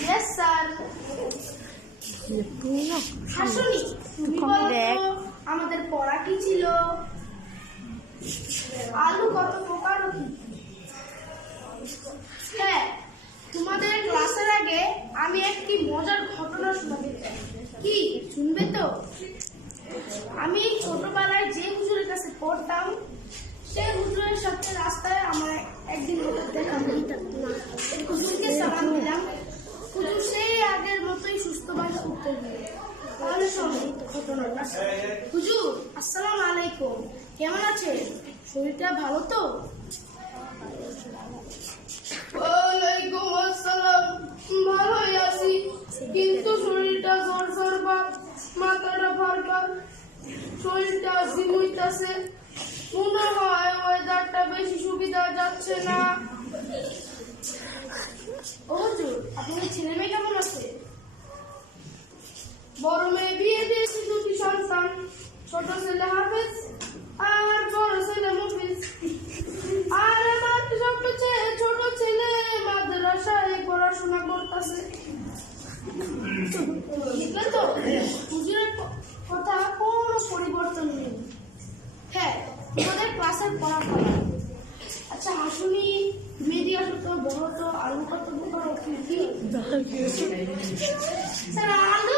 Yes, sir. তুমি দেখ। আমাদের পড়া কি ছিল আলু কত প্রকার হ্যাঁ তোমাদের ক্লাসের আগে আমি একটি মজার ঘটনা শোনাতে চাই কি শুনবে তো তাহলে হুজুর আসসালামু আলাইকুম। কেমন আছেন? শরীরটা ভালো তো? ওয়ালাইকুম আসসালাম। ভালোই আছি কিন্তু শরীরটা জ্বর জ্বর মাথাটা ভার শরীরটা ঝিমুইতাছে। মনে হয় ওয়েদারটা বেশি সুবিধা যাচ্ছে না। ও হুজুর আপনার ছেলে মেয়ে বড় মেয়ে বিয়ে দিয়েছি, দুটি সন্তান, ছোট ছেলে হাফেজ আর বড় ছেলে মুফিজ। আর আমার সবচেয়ে ছোট ছেলে মাদ্রাসায় পড়াশোনা করতেছে। বুঝলে তো? হুজুরের কথা কোনো পরিবর্তন নেই। হ্যাঁ তোমাদের ক্লাসের পড়া আচ্ছা হাসুনি মিডিয়া তো বড় তো, আলু কত প্রকার কি কি? স্যার, আলু